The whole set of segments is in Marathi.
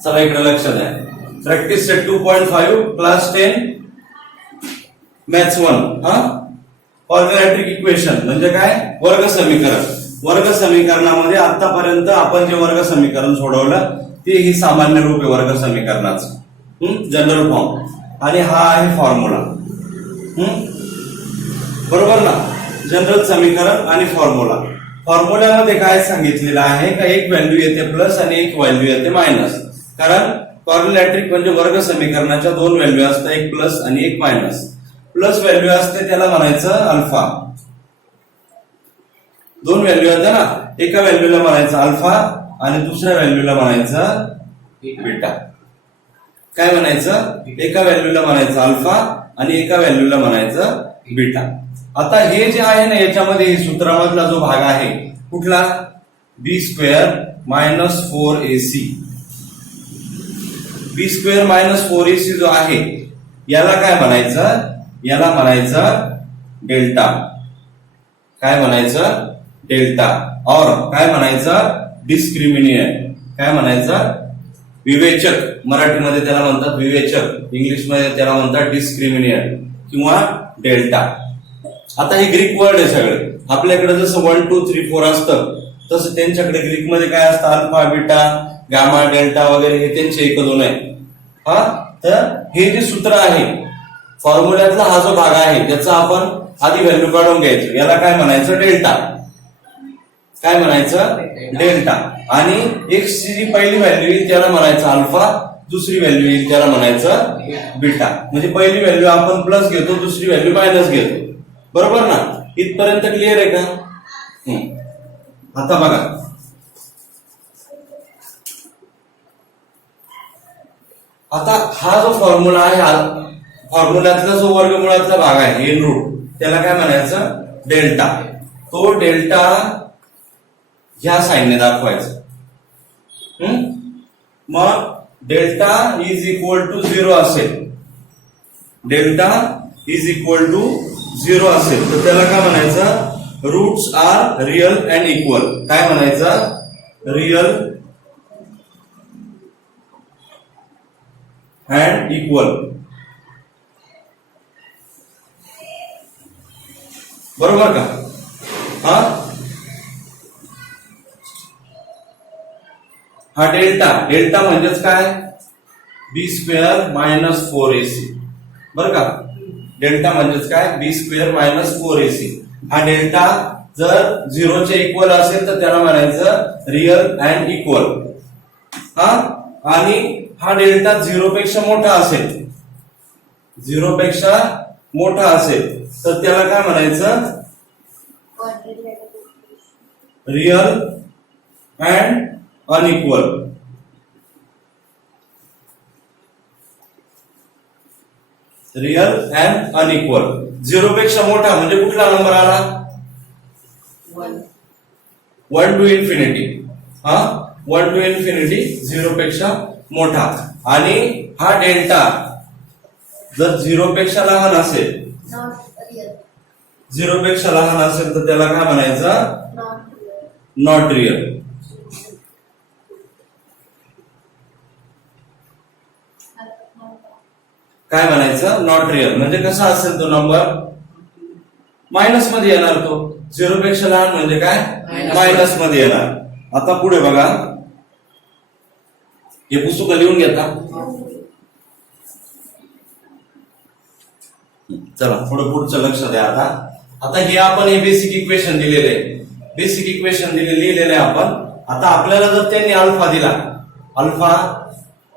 चला इकडे लक्ष द्या. Practice set 2.5 class 10 maths 1. Quadratic equation म्हणजे काय? वर्ग समीकरण. वर्ग समीकरणामध्ये आतापर्यंत आपण जे वर्ग समीकरण सोडवलं ते ही सामान्य रूप आहे वर्ग समीकरणाचं, जनरल फॉर्म. आणि हा आहे फॉर्म्युला. बरोबर ना? जनरल समीकरण आणि फॉर्म्युला. फॉर्म्युल्यामध्ये काय सांगितलेलं आहे का एक व्हॅल्यू येते प्लस आणि एक व्हॅल्यू येते मायनस. कारण क्वाड्रॅटिक म्हणजे वर्ग समीकरणाच्या दोन व्हॅल्यू असतात, एक प्लस आणि एक मायनस. प्लस व्हॅल्यू असते त्याला म्हणायचं अल्फा. दोन व्हॅल्यू असते ना, एका व्हॅल्यूला म्हणायचं अल्फा आणि दुसऱ्या व्हॅल्यूला म्हणायचं बीटा. काय म्हणायचं? एका व्हॅल्यूला म्हणायचं अल्फा आणि एका व्हॅल्यूला म्हणायचं बीटा. आता हे जे आहे ना याच्यामध्ये सूत्रामधला जो भाग आहे कुठला? बी स्क्वेअर मायनस 4ac. बी स्क्वेअर मायनस 4ac जो आहे याला काय म्हणायचं? याला म्हणायचं डेल्टा. काय म्हणायचं? डेल्टा. और काय म्हणायचं? डिस्क्रिमिनेंट. काय म्हणायचं? विवेचक. मराठीमध्ये त्याला म्हणतात विवेचक, इंग्लिशमध्ये त्याला म्हणतात डिस्क्रिमिनेंट किंवा डेल्टा. आता हे ग्रीक वर्ड आहे सगळे. आपल्याकडे जसं 1 2 3 4 असतं तसं त्यांच्याकडे ग्रीकमध्ये काय असतं? अल्फा, बीटा, गामा, डेल्टा वगैरे हे त्यांचे एक दोन आहे. तर हे जे सूत्र आहे फॉर्म्युल्यातला हा जो भाग आहे त्याचा आपण आधी व्हॅल्यू काढून घ्यायचं. याला काय म्हणायचं? डेल्टा. काय म्हणायचं? डेल्टा. आणि एक्स ची जी पहिली व्हॅल्यू येईल त्याला म्हणायचं अल्फा, दुसरी व्हॅल्यू येईल त्याला म्हणायचं बीटा. म्हणजे पहिली व्हॅल्यू आपण प्लस घेतो, दुसरी व्हॅल्यू मायनस घेतो. बरोबर ना? इथपर्यंत क्लिअर आहे का? आता बघा, आता हा जो फॉर्म्युला आहे फॉर्म्युल्यातला जो वर्गमुळातला भाग आहे एन रूट त्याला काय म्हणायचं? डेल्टा. तो डेल्टा ह्या साईनने दाखवायचं. मग डेल्टा इज इक्वल टू 0 असेल. डेल्टा इज इक्वल टू 0 असेल तर त्याला काय म्हणायचं? Roots are real and equal. काय म्हणायचं? Real and equal. बरोबर का? हा डेल्टा. डेल्टा म्हणजेच काय? B square minus 4ac. बरं का? डेल्टा म्हणजेच काय? B square minus 4ac. हा डेल्टा जर 0 च्या इक्वल असेल तर त्याला म्हणायचं रियल अँड इक्वल. आणि हा डेल्टा 0 पेक्षा मोठा असेल, 0 पेक्षा मोठा असेल तर त्याला काय म्हणायचं? Real and unequal. Real and unequal. 0 पेक्षा मोठा म्हणजे कुठला नंबर आला? 1 टू इन्फिनिटी. 1 टू इन्फिनिटी 0 पेक्षा मोठा. आणि हा डेल्टा जर 0 पेक्षा लहान असेल, 0 पेक्षा लहान असेल तर त्याला काय म्हणायचं? Not real. काय म्हणायचं? Not real. म्हणजे कसा असेल तो नंबर? मायनस मध्ये येणार. तो 0 पेक्षा लहान म्हणजे काय? मायनस मध्ये येणार. आता पुढे बघा, हे पुस्तक लिहून घेता. चला पुढचं लक्ष द्या. आता हे आपण हे बेसिक इक्वेशन दिलेले आहे. बेसिक इक्वेशन लिहिलेले आपण. आता आपल्याला जर त्यांनी अल्फा दिला, अल्फा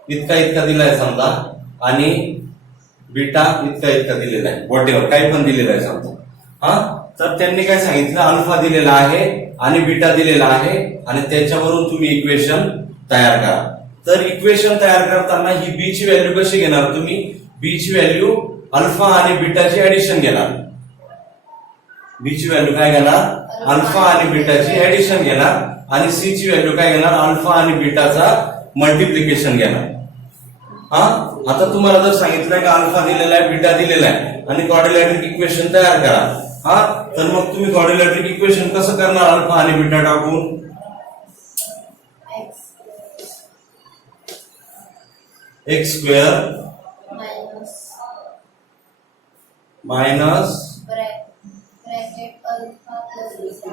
इतका इतका दिलाय समजा आणि बीटा इतका इतका दिलेला आहे, व्हॉट एव्हर काही पण दिलेला आहे समजा. तर त्यांनी काय सांगितलं? अल्फा दिलेला आहे आणि बीटा दिलेला आहे आणि त्याच्यावरून तुम्ही इक्वेशन तयार करा. तर इक्वेशन तयार करताना ही बी ची व्हॅल्यू कशी घेणार तुम्ही? बी ची व्हॅल्यू अल्फा आणि बीटाची ऍडिशन घेणार. बी ची व्हॅल्यू काय घेणार? अल्फा आणि बीटाची ऍडिशन घेणार. आणि सी ची व्हॅल्यू काय घेणार? अल्फा आणि बीटाचा मल्टिप्लिकेशन घेणार. आता तुम्हाला जर सांगितलंय का अल्फा दिलेला आहे, बीटा दिलेला आहे आणि क्वाड्रॅटिक इक्वेशन तयार करा, तर मग तुम्ही क्वाड्रॅटिक इक्वेशन कसं करणार? अल्फा आणि बीटा टाकून x square minus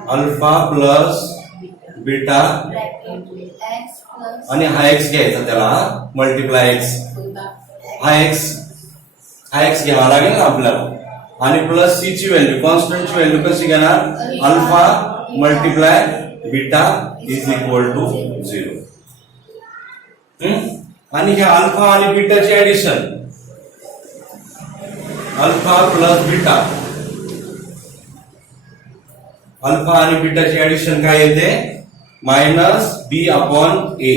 alpha plus beta आणि हा एक्स घ्यायचा त्याला मल्टिप्लाय एक्स हा एक्स घ्यावा लागेल ना आपल्याला आणि प्लस सी ची व्हॅल्यू कॉन्स्टंट ची व्हॅल्यू कशी घेणार alpha multiply beta is equal to 0 आणि ह्या अल्फा आणि बीटाची addition alpha plus beta alpha आणि बीटाची ऍडिशन काय येते मायनस बी अपॉन ए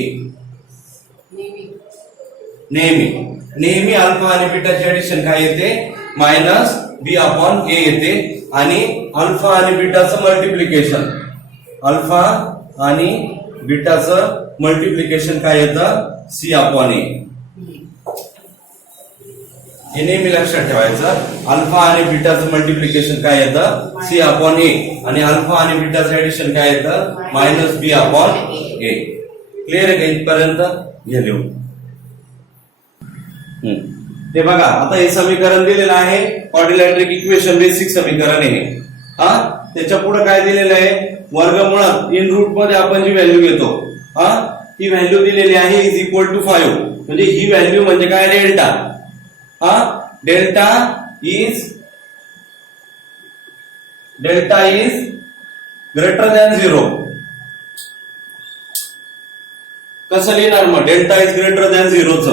नेहमी अल्फा आणि बीटाची ऍडिशन काय येते मायनस बी अपॉन ए येते आणि अल्फा आणि बीटाचं मल्टिप्लिकेशन काय येतं सी अपॉन ए हे नेहमी लक्षात ठेवायचं अल्फा आणि बीटाचं मल्टिप्लिकेशन काय येतं सी अपॉन ए आणि अल्फा आणि बीटाचं ऍडिशन काय येतं minus B upon A clear आहे का इथपर्यंत घे लिहून ते बघा आता हे समीकरण दिलेलं आहे क्वाड्रिलॅटरिक इक्वेशन बेसिक समीकरण आहे हा त्याच्या पुढे काय दिलेलं आहे वर्गमुळात इन रूट मध्ये आपण जी व्हॅल्यू घेतो हा ती व्हॅल्यू दिलेली आहे इज इक्वल टू 5 म्हणजे ही व्हॅल्यू म्हणजे काय डेल्टा हा डेल्टा इज ग्रेटर दॅन 0 कसं लिहिणार मग डेल्टा इज ग्रेटर दॅन 0 च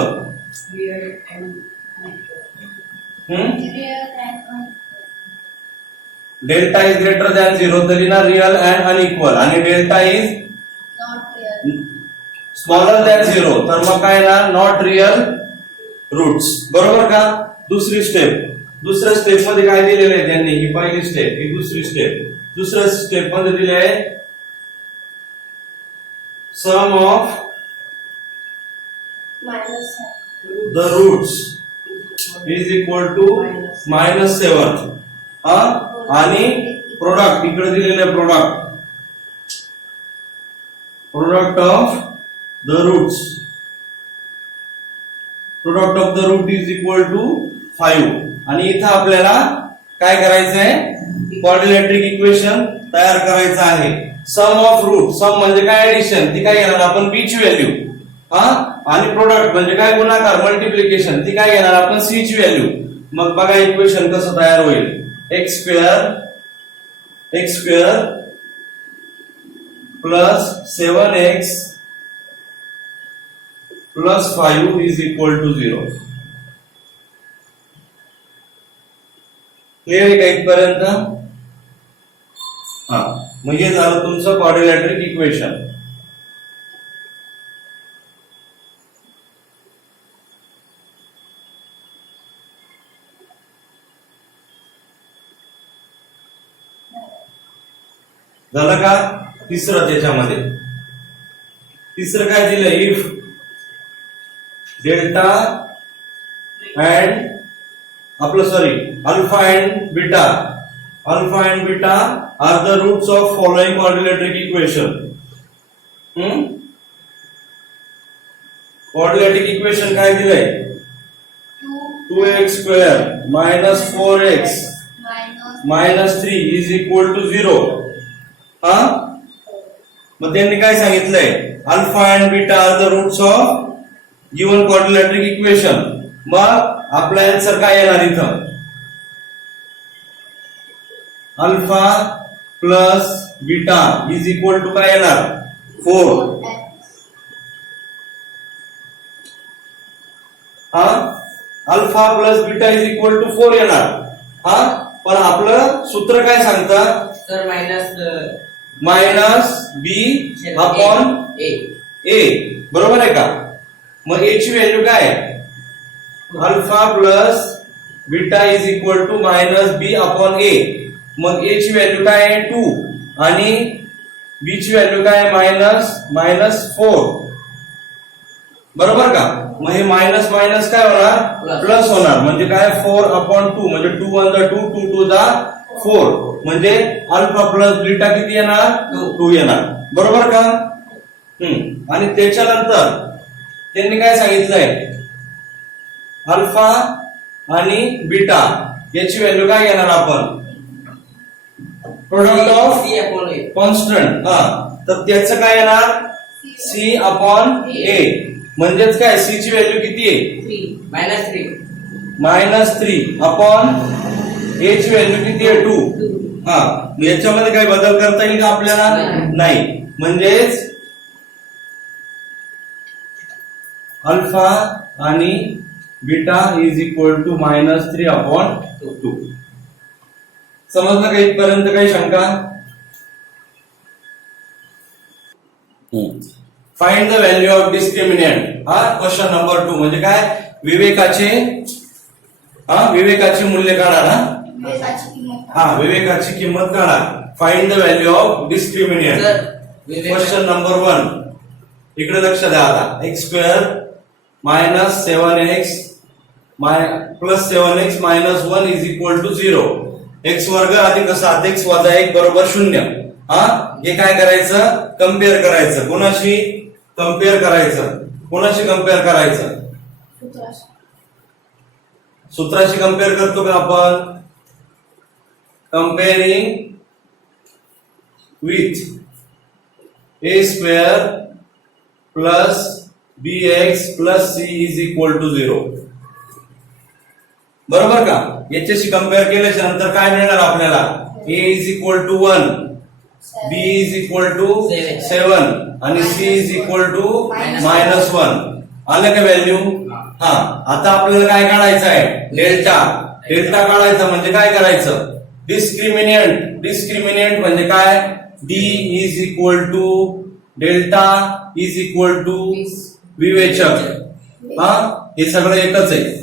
डेल्टा इज ग्रेटर दॅन 0 तरी ना रियल अँड अनइक्वल आणि डेल्टा इज स्मॉलर दॅन 0 तर मग काय ना नॉट रियल रूट्स बरोबर का दुसऱ्या स्टेप मध्ये काय दिलेलं आहे त्यांनी ही पहिली स्टेप ही दुसऱ्या स्टेप मध्ये दिले आहे sum of the roots is equal to -7 आणि प्रोडक्ट इकडे दिलेले product of the roots is equal to 5 आणि इथं आपल्याला काय करायचंय क्वाड्रिलॅटरिक इक्वेशन तयार करायचं आहे सम ऑफ रूट सम म्हणजे काय ऍडिशन ती काय घेणार आपण बी ची व्हॅल्यू आणि प्रोडक्ट म्हणजे काय गुणाकार मल्टिप्लिकेशन ती काय घेणार आपण सी ची व्हॅल्यू मग बघा इक्वेशन कसं तयार होईल X square plus 7x plus 5 is equal to 0 clear आहे का इथपर्यंत मग हे झालं तुमचं क्वाड्रिलॅटरिक इक्वेशन झालं का तिसरं त्याच्यामध्ये तिसरं काय दिलं इफ डेल्टा अँड आपलं alpha and beta are the roots of following quadrilateric equation quadrilateric equation काय दिलंय 2x square minus 4x minus 3 is equal to 0 मग त्यांनी काय सांगितलंय alpha and beta are the roots of given quadrilateric equation मग आपला आन्सर काय येणार इथं alpha plus beta is equal to काय येणार 4 alpha plus beta is equal to 4 येणार पण आपलं सूत्र काय सांगतं sir minus B upon A बरोबर आहे का मग ए ची व्हॅल्यू काय alpha plus beta is equal to minus B upon A मग ए ची व्हॅल्यू काय आहे 2 आणि बी ची व्हॅल्यू काय मायनस 4 बरोबर का मग हे मायनस मायनस काय होणार प्लस होणार म्हणजे काय 4 अपॉन 2 म्हणजे 2 1 2 2 2 4 म्हणजे अल्फा प्लस बीटा किती येणार 2 येणार बरोबर का आणि त्याच्यानंतर त्यांनी काय सांगितलंय अल्फा आणि बीटा याची व्हॅल्यू काय घेणार आपण product of C upon A. Constant तर त्याचं काय येणार C अपॉन A म्हणजेच काय C ची व्हॅल्यू किती आहे 3 -3 अपॉन A ची व्हॅल्यू किती आहे 2 2. याच्यामध्ये काही बदल करता येईल का आपल्याला नाही म्हणजेच अल्फा आणि beta is equal to -3 upon 2 समजलं का इथपर्यंत काही शंका find the value of discriminant question number 2 म्हणजे काय विवेकाचे मूल्य काढा ना विवेकाची किंमत काढा find the value of discriminant question number 1 इकडे लक्ष द्या आता x² -7x plus 7x - 1 is equal to 0 x वर्ग अधिक 7x वजा 1 बरोबर 0 हे काय करायचं कम्पेअर करायचं कोणाशी कम्पेअर करायचं सूत्राशी कम्पेअर करतो का आपण comparing with a² plus bx plus c is equal to 0 बरोबर का याच्याशी कम्पेअर केल्याच्या नंतर काय मिळणार आपल्याला a is equal to 1 b is equal to 7 आणि c इज इक्वल टू -1 आलं का व्हॅल्यू आता आपल्याला काय काढायचं आहे डेल्टा काढायचा म्हणजे काय करायचं डिस्क्रिमिनंट म्हणजे काय d is equal to delta is equal to विवेचक हे सगळं एकच आहे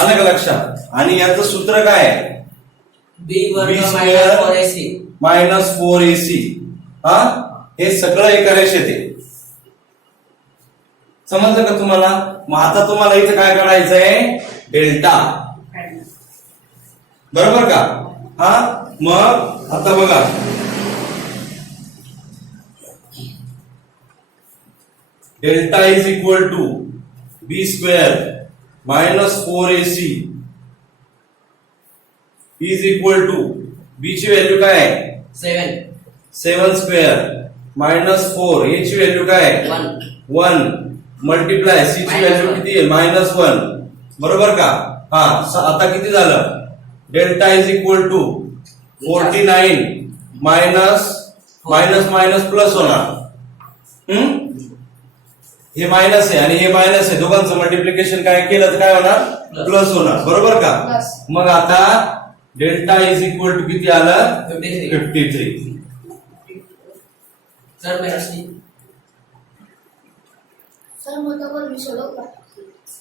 आलं का लक्षात आणि याचं सूत्र काय आहे B वर्ग -4ac हे सगळं एका रेषेत आहे समजलं का तुम्हाला मग आता तुम्हाला इथे काय काढायचं आहे डेल्टा बरोबर का मग आता बघा delta is equal to b² -4ac is equal to b ची व्हॅल्यू काय आहे 7² -4 a ची व्हॅल्यू काय आहे 1 मल्टिप्लाय c ची व्हॅल्यू किती आहे -1 बरोबर का आता किती झालं delta is equal to 49 minus plus होणार हे मायनस आहे आणि हे मायनस आहे दोघांचं मल्टिप्लिकेशन काय केलं तर काय होणार प्लस होणार बरोबर का मग आता डेल्टा इज इक्वल टू किती आलं 53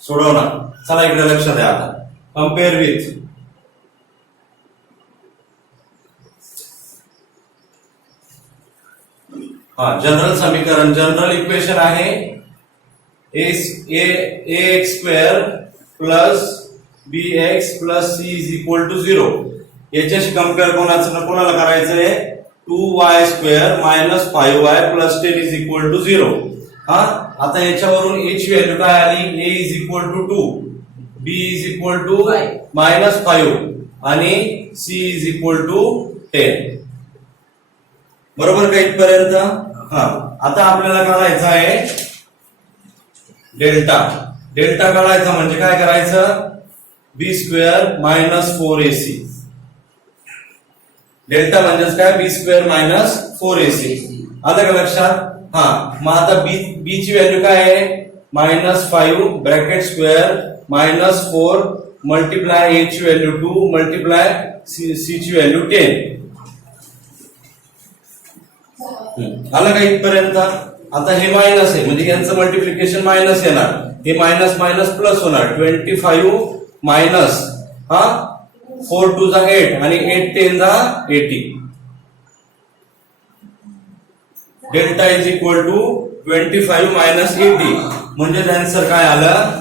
सोडवणार चला इकडे लक्ष द्या आता कम्पेअर विथ जनरल समीकरण जनरल इक्वेशन आहे ax² plus bx plus c is equal to 0 याच्याशी कम्पेअर कोणाला करायचंय 2y² - 5y plus 10 is equal to 0 आता याच्यावरून a ची व्हॅल्यू काय आली a is equal to 2 b is equal to -5 आणि c इज इक्वल टू 10 बरोबर का इथपर्यंत आता आपल्याला काढायचं आहे डेल्टा काढायचा म्हणजे काय करायचं b² -4ac डेल्टा म्हणजेच काय b² -4ac आलं का लक्षात मग आता b ची व्हॅल्यू काय आहे -5 ब्रॅकेट स्क्वेअर -4 मल्टिप्लाय a ची व्हॅल्यू 2 मल्टिप्लाय c ची व्हॅल्यू 10 आलं का इथपर्यंत आता हे मायनस आहे म्हणजे यांचं मल्टिप्लिकेशन मायनस येणार हे मायनस प्लस होणार 25 मायनस 4 2 जा 8 आणि 8 10 जा 80 delta is equal to 25 minus 80 म्हणजे आन्सर काय आलं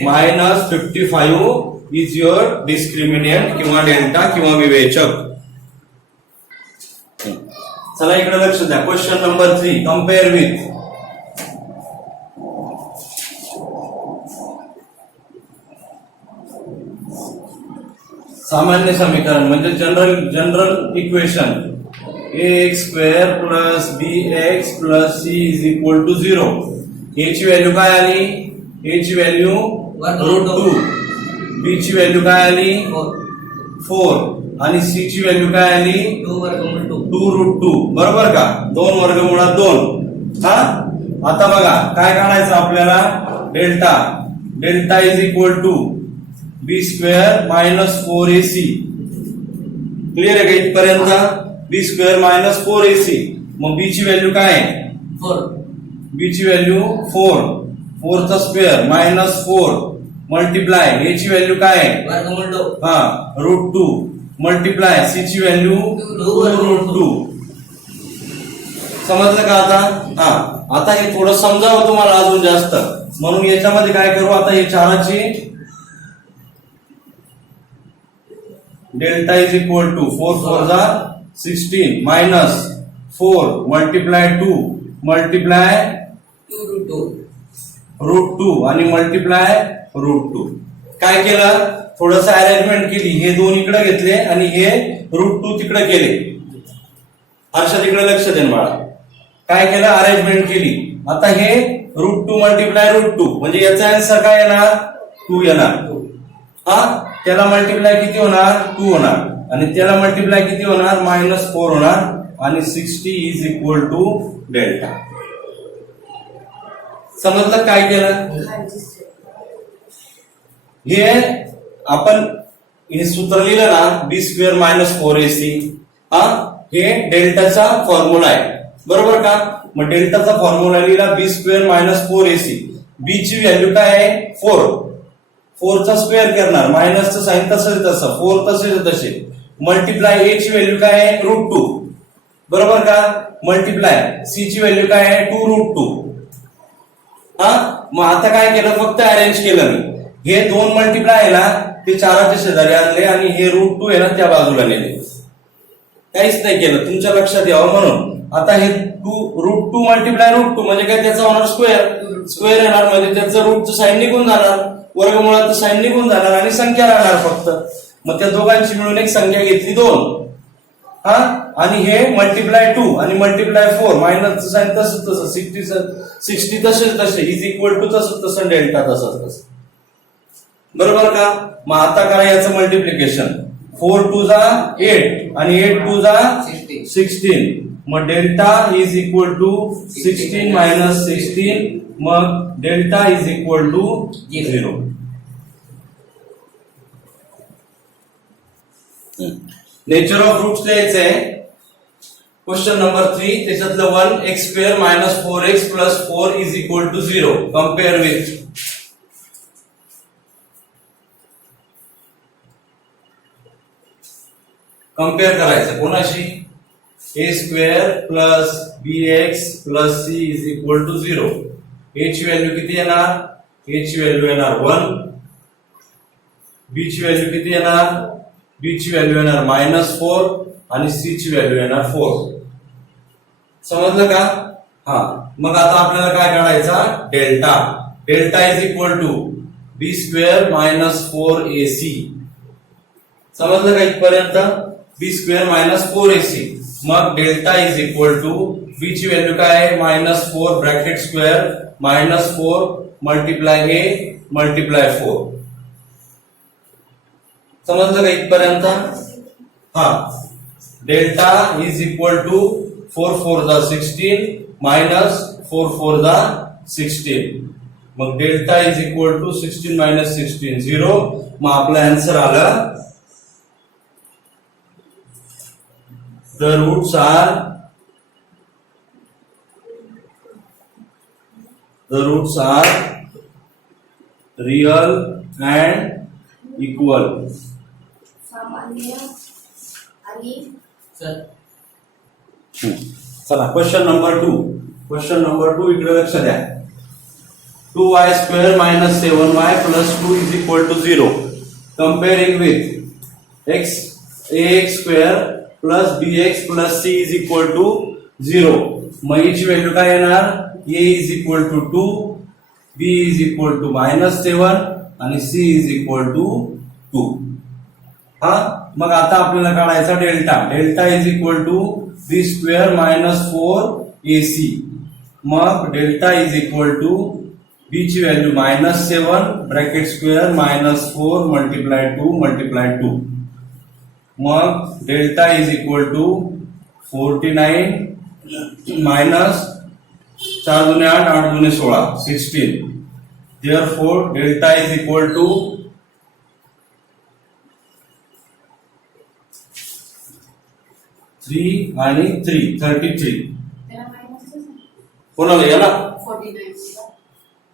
-55 इज युअर डिस्क्रिमिनंट किंवा डेल्टा किंवा विवेचक चला इकडे लक्ष द्या क्वेश्चन नंबर 3 कंपेअर विथ सामान्य समीकरण म्हणजे general equation ax square plus bx plus c is equal to 0. a ची व्हॅल्यू काय आली? a ची व्हॅल्यू √2, b ची व्हॅल्यू काय आली? 4 आणि c ची व्हॅल्यू काय आली? 2√2. बरोबर का? 2 वर्गमुळात 2. हा, आता बघा काय काढायचं आपल्याला? Delta is equal to B square minus 4ac. Clear आहे का इथपर्यंत? B square minus 4ac. मग बी ची व्हॅल्यू काय आहे? 4. बी ची व्हॅल्यू 4. 4 चा स्क्वेअर मायनस 4 मल्टिप्लाय ए ची व्हॅल्यू काय आहे? हा, √2 मल्टिप्लाय सी ची व्हॅल्यू 2√2. समजलं का आता? हा, आता हे थोडं समजावं तुम्हाला अजून जास्त, म्हणून याच्यामध्ये काय करू आता? हे चाराची डेल्टा इज इक्वल टू 4 4 जा 16 मायनस 4 मल्टिप्लाय 2 मल्टिप्लाय √2 आणि मल्टिप्लाय √2. काय केलं? थोडस अरेंजमेंट केली. हे 2 इकडे घेतले आणि हे √2 तिकडे केले. हर्षद इकडे लक्ष देन बाळा. काय केलं? अरेंजमेंट केली. आता हे √2 मल्टिप्लाय √2 म्हणजे याचा आन्सर काय येणार? 2 येणार. हा, त्याला मल्टिप्लाय किती होणार? 2 होणार आणि त्याला मल्टिप्लाय किती होणार? -4 होणार आणि 60 इज इक्वल टू डेल्टा. समजलं काय केलं? हे आपण हे सूत्र लिहिलं ना, बी स्क्वेअर मायनस 4ac. हा, हे डेल्टाचा फॉर्म्युला आहे. बरोबर का? मग डेल्टाचा फॉर्म्युला लिहिला बी स्क्वेअर मायनस 4ac. बी ची व्हॅल्यू काय आहे? 4. 4 चा स्क्वेअर करणार, मायनसचं साइन तसंच तसं, 4 तसेच तसे. मल्टिप्लाय ए ची व्हॅल्यू काय आहे? √2. बरोबर का? मल्टिप्लाय सी ची व्हॅल्यू काय आहे? 2√2. हा, मग आता काय केलं? फक्त अरेंज केलं मी. हे 2 मल्टिप्लाय आहे ना, ते 4च्या शेजारी आणले आणि हे √2 आहे ना त्या बाजूला नेले. काहीच नाही केलं, तुमच्या लक्षात यावं म्हणून. आता हे √2 मल्टिप्लाय √2 म्हणजे काय? त्याचा होणार स्क्वेअर येणार, म्हणजे त्याचं रूटचं साइन निघून जाणार, वर्गमुळाचं साइन निघून जाणार आणि संख्या राहणार फक्त. मग त्या दोघांची मिळून एक संख्या घेतली 2. हा, आणि हे मल्टिप्लाय 2 आणि मल्टिप्लाय 4 मायनसचं साइन तसंच तसं, 60 तसेच तसे इज इक्वल टू तसंच तसं डेल्टा तसंच तसं. बरोबर का? मग आता करा याचं मल्टिप्लिकेशन. 4 2 जा 8 आणि 8 2 जा 16. मग delta is equal to 16 minus 16. मग delta is equal to 0. Nature of roots लिहायचंय. क्वेश्चन नंबर 3 त्याच्यातलं 1 x square minus 4x plus 4 is equal to 0. Compare with. Compare करायचं कोणाशी? A square plus bx plus c is equal to 0. A ची व्हॅल्यू किती येणार? ए ची व्हॅल्यू येणार 1. बी ची व्हॅल्यू किती येणार? बी ची व्हॅल्यू येणार -4 आणि सी ची व्हॅल्यू येणार 4. समजलं का? हा, मग आता आपल्याला काय काढायचा? Delta is equal to B square minus 4ac. समजलं का इथपर्यंत? B square minus 4ac. मग delta is equal to B ची व्हॅल्यू काय आहे? -4 bracket square -4 multiply A multiply 4. समजलं का इथपर्यंत? हा, डेल्टा इज इक्वल टू 4 4 जा 16 मायनस 4 4 जा 16. मग delta is equal to 16 minus 16 0. मग आपलं आन्सर आलं the roots are real and equal. सामान्य आणि चला क्वेश्चन नंबर 2. क्वेश्चन नंबर 2 इकडे लक्ष द्या. 2y square minus 7y plus 2 is equal to 0. Comparing with ax square plus bx plus c is equal to 0. मग याची व्हॅल्यू काय येणार? a is equal to 2, b is equal to -7 आणि c इज इक्वल टू 2. हा मग आता आपल्याला काढायचा delta. Delta is equal to B square minus 4ac. मग delta is equal to B ची व्हॅल्यू -7 ब्रॅकेट स्क्वेअर -4 मल्टिप्लाय 2. मग delta is equal to 49 minus 4 दुने 8 8 दुने 16 16. Therefore delta is equal to 3 आणि 3 33. त्याला मायनसचं कोणाला याला 49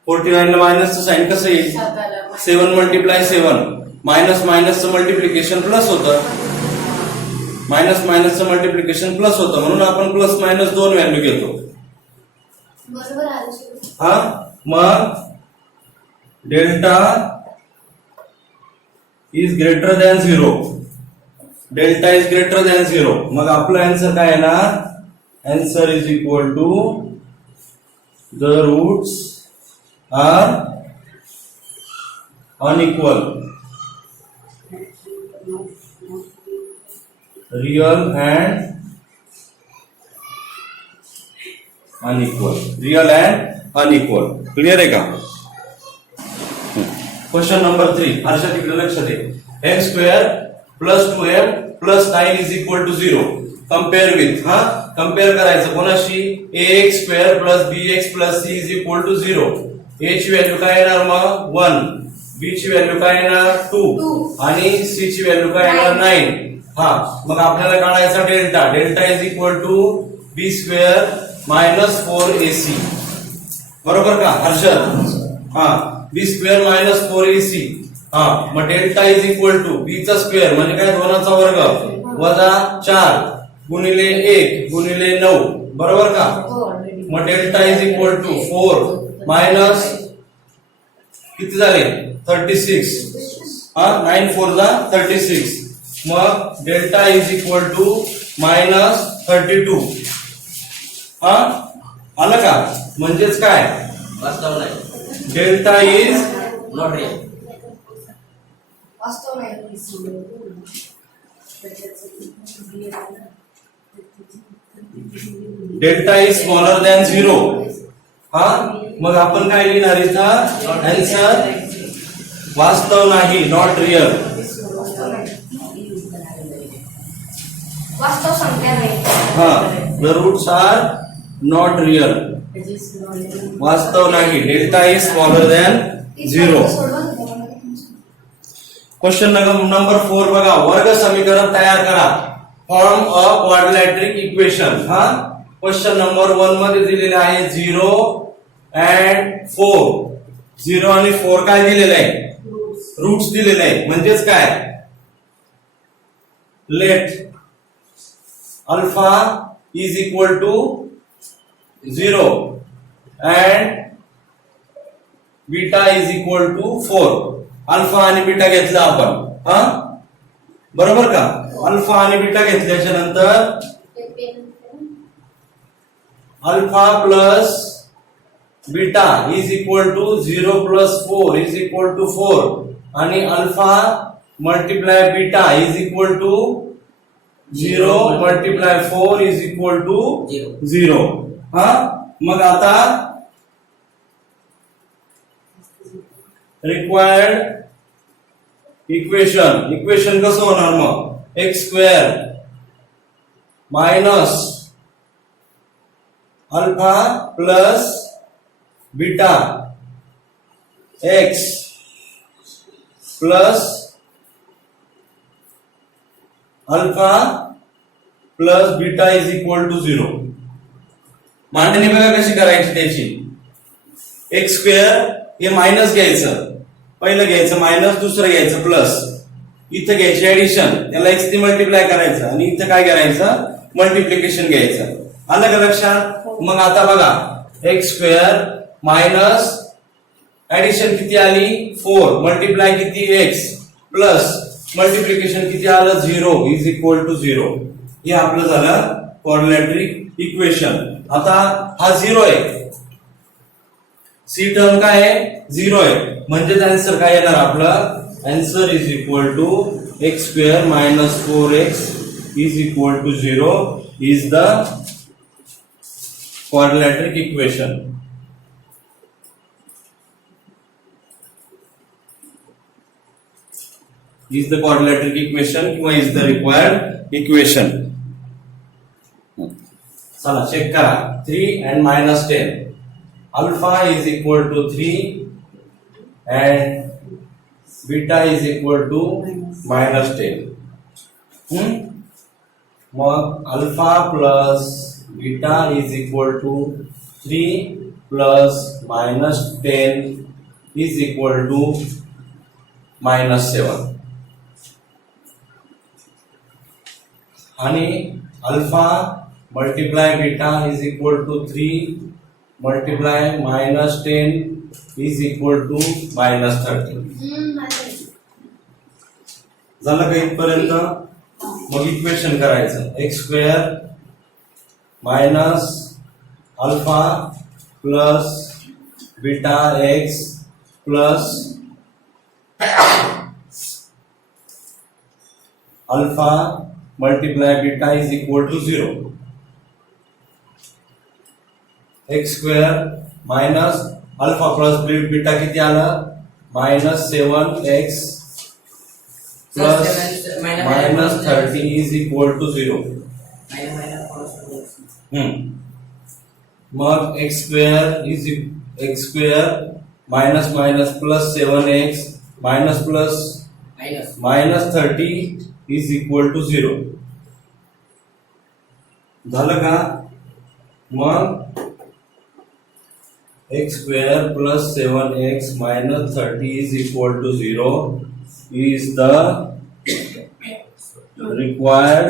49 ला मायनसचं साइन कसं येईल? 7 मल्टिप्लाय 7 मायनस मायनसचं मल्टिप्लिकेशन प्लस होतं. मायनस मायनसचं मल्टिप्लिकेशन प्लस होतं म्हणून आपण प्लस मायनस 2 व्हॅल्यू घेतो. बरोबर आलं. हा मग delta is greater than 0. Delta is greater than 0. मग आपलं आन्सर काय येणार? Answer is equal to the roots are unequal. Real and unequal. Real and unequal. Clear आहे का? Question number 3. हर्षा तिकडे लक्ष दे. X square plus 2m plus 9 is equal to 0. Compare with. हा कम्पेअर करायचं कोणाशी? ax square plus bx plus c is equal to 0. a ची व्हॅल्यू काय येणार मग? 1. b ची व्हॅल्यू काय येणार? 2 आणि c ची व्हॅल्यू काय येणार? 9. हा मग आपल्याला काढायचा delta. Delta is equal to B square minus 4ac. बरोबर का हर्षद? हा बी स्क्वेअर मायनस 4ac. हा मग डेल्टा इज इक्वल टू बी चा स्क्वेअर म्हणजे काय? 2 चा वर्ग वजा 4 गुणिले 1 गुणिले 9. बरोबर का? मग delta is equal to 4 minus किती झाले? 36. हा 9 4 जा 36. मग delta is equal to minus 32. हा आलं का? म्हणजेच काय? वास्तव नाही. Delta is not real. वास्तव नाही. Delta is smaller than 0. हा मग आपण काय लिहिणार इथं? आन्सर वास्तव नाही. Not real. वास्तव संख्या नाही. हा the roots are not real. वास्तव नाही. Delta is smaller than 0. Question number 4 बघा. वर्ग समीकरण तयार करा. Form a quadratic equation. हा क्वेश्चन नंबर 1 मध्ये दिलेले आहे 0 अँड 4. 0 आणि 4 काय दिलेले आहे? रूट्स दिलेले आहे. म्हणजेच काय? Let alpha is equal to 0 and beta is equal to 4. Alpha आणि बीटा घेतला आपण. हा बरोबर का? अल्फा आणि बीटा घेतल्याच्या नंतर alpha plus beta is equal to 0 plus 4 is equal to 4 आणि alpha multiply beta is equal to 0 multiply 4 is equal to 0. हा मग आता रिक्वायर्ड इक्वेशन कसं होणार मग? X square minus alpha plus beta X plus alpha plus beta is equal to 0. मांडणी बघा कशी करायची त्याची. एक्स स्क्वेअर हे मायनस घ्यायचं. पहिलं घ्यायचं मायनस, दुसरं घ्यायचं प्लस. इथं घ्यायची ऍडिशन, त्याला एक्स ने मल्टिप्लाय करायचं आणि इथं काय करायचं? मल्टिप्लिकेशन घ्यायचं. आलं का लक्षात? मग आता बघा एक्स स्क्वेअर मायनस ऍडिशन किती आली? 4 मल्टिप्लाय किती? एक्स प्लस मल्टिप्लिकेशन किती आलं? 0 इज इक्वल टू 0. हे आपलं झालं क्वाड्रॅटिक इक्वेशन. आता हा 0 आहे. सी टर्म काय आहे? 0 आहे. म्हणजेच आन्सर काय येणार आपलं? Answer is equal to x square minus 4x is equal to 0 is the quadratic equation. Is the quadratic equation किंवा is the required equation. चला चेक करा 3 and minus 10. Alpha is equal to 3 and beta is equal to minus 10. मग alpha plus beta is equal to 3 plus minus 10 is equal to minus 7. आणि alpha multiply beta is equal to 3 multiply minus 10 is equal to minus 30. झालं का इथपर्यंत? मग इक्वेशन करायचं X square minus alpha plus beta X plus alpha multiply beta is equal to 0. X square minus alpha plus beta किती आलं? Minus 7x plus minus 30 is equal to 0. मग X square minus minus plus 7x minus plus minus 30 is equal to 0. झालं का? मग X square plus 7x minus 30 is equal to 0 is the required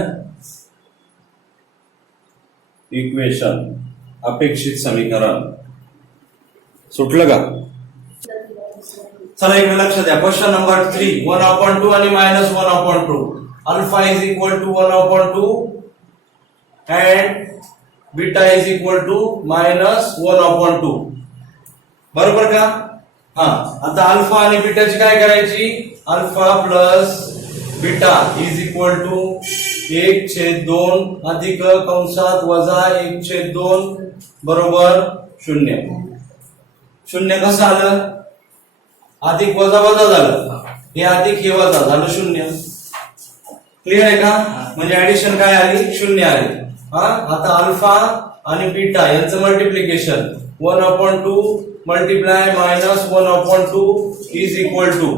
equation. अपेक्षित समीकरण. सुटलं का? चला इकडे लक्ष द्या. क्वेश्चन नंबर 3 1/2 आणि minus 1/2. Alpha is equal to 1/2 and beta is equal to minus 1/2. बरोबर का? हा. आता अल्फा आणि बीटाची काय करायची? Alpha plus beta is equal to 1/2 अधिक कंसात वजा 1/2 बरोबर 0. 0 कसं आलं? अधिक वजा वजा झालं. हे अधिक हे वजा झालं 0. क्लिअर आहे का? म्हणजे ऍडिशन काय आली? 0 आली. हा. आता अल्फा आणि बीटा यांचं multiplication 1/2 multiply minus 1/2 is equal to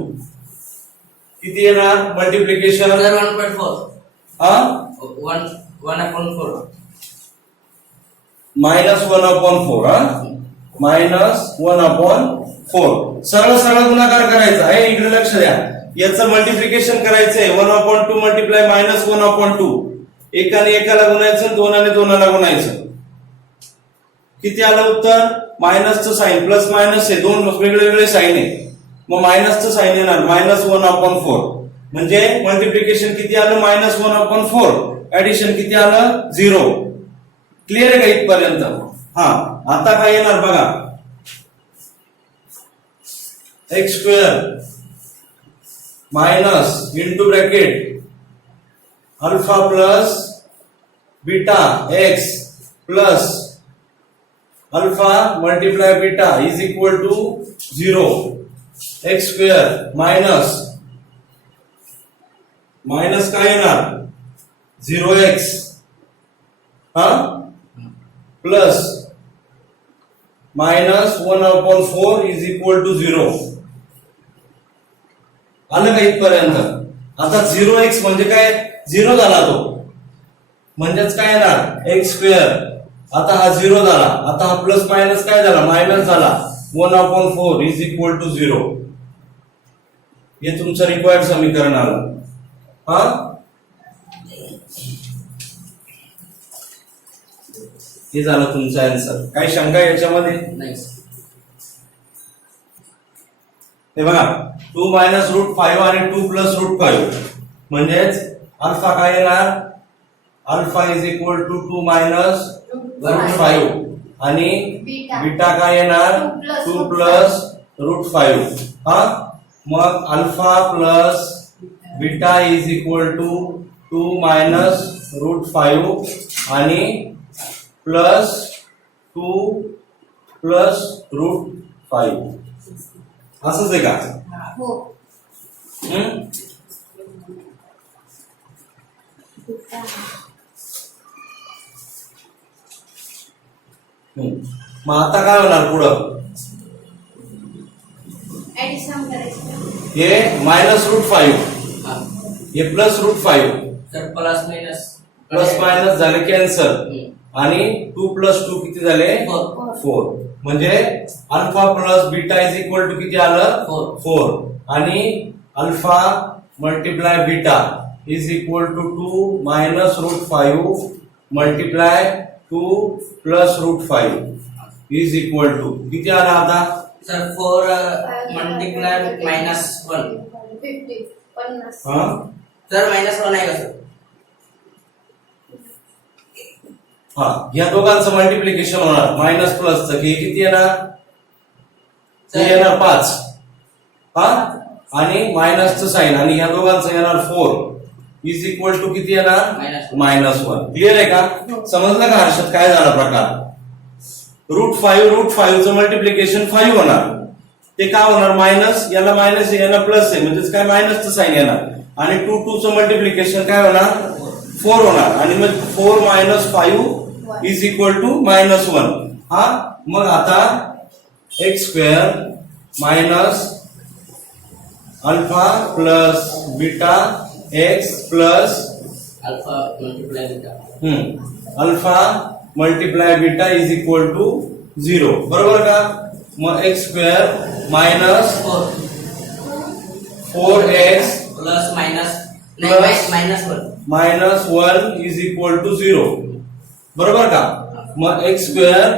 किती येणार? मल्टिप्लिकेशन 1.4. हा 1/4 मायनस 1/4. हा मायनस 1/4. सरळ सरळ गुणाकार करायचा आहे. इकडे लक्ष द्या. याचं मल्टिप्लिकेशन करायचंय 1/2 मल्टिप्लाय मायनस 1/2. एकाने एकाला गुणायचं, दोनाने दोनाला गुणायचं. किती आलं उत्तर? मायनसचं साइन प्लस मायनस आहे, दोन वेगळे वेगळे साइन आहे. मग मायनसचं साइन येणार मायनस 1/4. म्हणजे मल्टिप्लिकेशन किती आलं? मायनस 1/4. ऍडिशन किती आलं? 0. क्लिअर आहे का इथपर्यंत? हा. आता काय येणार बघा. X square minus into bracket alpha plus beta X plus alpha multiply beta is equal to 0. X square minus minus काय येणार? 0x हा plus minus 1/4 is equal to 0. आलं का इथपर्यंत? आता 0x म्हणजे काय? 0 झाला तो. म्हणजेच काय येणार? X square. आता हा 0 झाला. आता हा प्लस मायनस काय झाला? मायनस झाला. 1/4 इज इक्वल टू 0. हे तुमचं रिक्वायर्ड समीकरण आलं. हा हे झालं तुमचं आन्सर. काही शंका याच्यामध्ये? नाही. हे बघा 2 मायनस √5 आणि 2 प्लस √5 म्हणजेच अल्फा काय येणार? Alpha is equal to 2 minus √5 आणि बीटा काय येणार? 2 प्लस √5. हा मग alpha plus beta is equal to 2 minus root 5 आणि प्लस 2 प्लस रूट 5 असंच आहे का? हो. हम्म? मग आता काय होणार पुढं? ऍडिशन करायचं. हे मायनस रूट 5 हा. हे प्लस रूट 5 तर प्लस मायनस प्लस मायनस झाले कॅन्सल आणि 2 प्लस 2 किती झाले? 4. म्हणजे alpha plus beta is equal to किती आलं? 4. आणि alpha multiply beta is equal to 2 minus root 5 multiply 2 plus root 5 is equal to किती आला आता? Sir 4 multiply minus 1. 50 50. हा सर मायनस 1 आहे का सर? हा या दोघांचं मल्टिप्लिकेशन होणार मायनस प्लसचं हे किती येणार? ते येणार 5 हा आणि मायनसचं साइन आणि या दोघांचं येणार 4 इज इक्वल टू किती येणार? मायनस 1. क्लिअर आहे का? समजलं का हर्षद काय झाला प्रकार? रूट 5 चं मल्टिप्लिकेशन 5 होणार ते काय होणार? मायनस याला मायनस याला प्लस आहे म्हणजेच काय मायनसचं साइन येणार आणि 2 चं मल्टिप्लिकेशन काय होणार? 4 होणार आणि मग 4 minus 5 is equal to minus 1. हा मग आता X square minus alpha plus beta X plus alpha multiply beta alpha multiply beta is equal to 0. बरोबर का? मग X square minus 4x plus minus Plus- minus 1. Minus 1 is equal to 0. बरोबर का? मग X square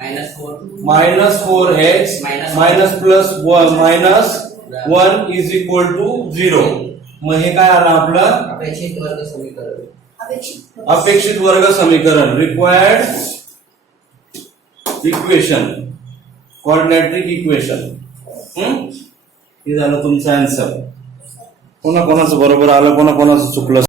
minus 4 minus 4x Minus- minus plus minus 1 is equal to 0. मग हे काय आलं आपलं? अपेक्षित वर्ग समीकरण. अपेक्षित. अपेक्षित वर्ग समीकरण रिक्वायर्ड इक्वेशन क्वाड्रॅटिक इक्वेशन. हे झालं तुमचं आन्सर. कोणाकोणाचं बरोबर आलं कोणाकोणाचं चुकलं